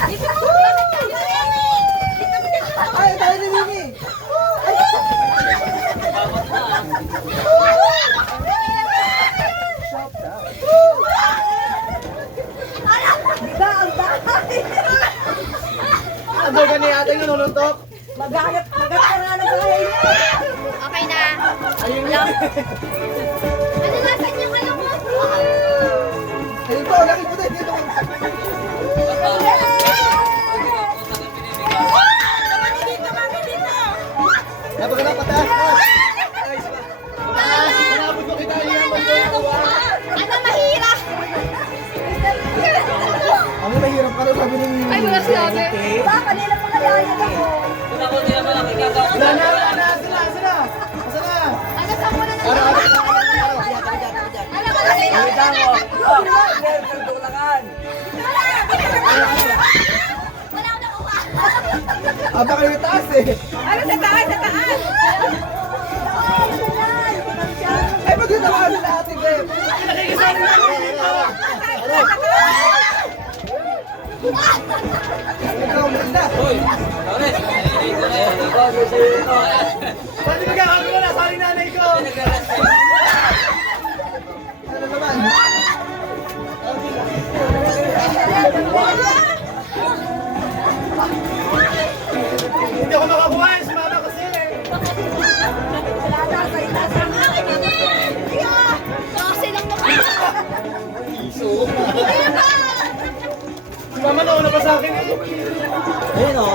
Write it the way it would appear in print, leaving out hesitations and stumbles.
Ay, tayo ni Mimi. Ano ka niya ate nununtok? Maghanap ka nga ng bahay niya. Okay na. Ayun Hello? na. Ano nasan yung ano mo? Dito, laki po tayo dito. Napagana pataas. Pataas. Manabot mo kita niya. Ano mahirap? Ano mahirap ka na sabi ni Mimi? Ay, wala sinabi. Ba, kanina pa kaya yan ako. Wala na. Sila. Ano sa muna na? Ano? Ano ka na sinabi? Wala ko nakuha. Aba kayo taas eh. Ano sa taas, sa taas? Ay, magkitawa na natin eh. Ikaw, maganda. Pwede magkakaroon na, sorry nanay ko. Ano naman? Hindi ako makakuha, sumama kasi eh. Kasi lang naman. Sumama na una pa sa akin eh. Ayun o.